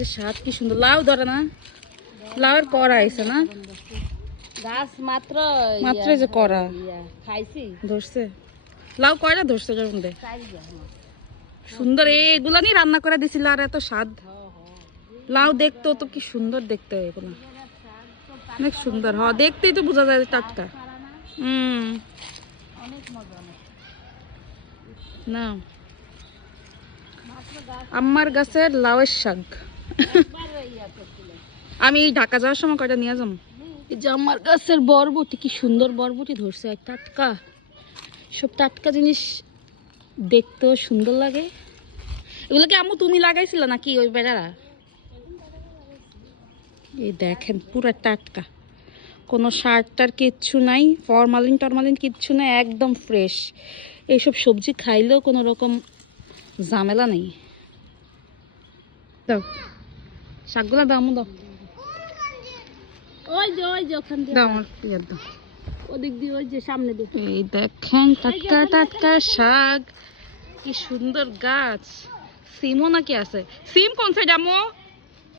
যে স্বাদ কি সুন্দর। লাউ ধরে না, লাউয়ের করা আইছে না, গাছ মাত্র মাত্র যে করা খাইছি ধরছে। লাউ কয়টা ধরছে এর মধ্যে সুন্দর। এইগুলা নিয়ে রান্না করে দিছিল আর এত স্বাদ। লাউ দেখতেও তো কি সুন্দর দেখতে, এগুলো অনেক সুন্দর। হ দেখতেই তো বোঝা যায় টাটকা। অনেক মজা না আমার গাছের লাউয়ের শাক আমি ঢাকা যাওয়ার সময় কয়টা নিয়ে যাবো। এই যে আমার গাছের বরবটি, কি সুন্দর বরবটি ধরছে, টাটকা। সব টাটকা জিনিস দেখতেও সুন্দর লাগে। এগুলো কি আম্মু তুমি লাগাইছিল নাকি ওই বেড়ারা? এই দেখেন পুরো টাটকা, কোনো সার টার কিচ্ছু নাই, ফরমালিন টরমালিন কিচ্ছু নাই, একদম ফ্রেশ। এইসব সবজি খাইলেও কোনো রকম ঝামেলা নেই। দাও শাকগুলা, দাও দাও, ওই যে ওখান দিয়ে দাও আমার পেঁয়াজ দাও। ওদিক দিয়ে ওই যে সামনে দিয়ে। এই দেখেন টাটকা টাটকা শাক, কি সুন্দর গাছ। সিমও নাকি আছে? সিম কোন সাইড আম্মু?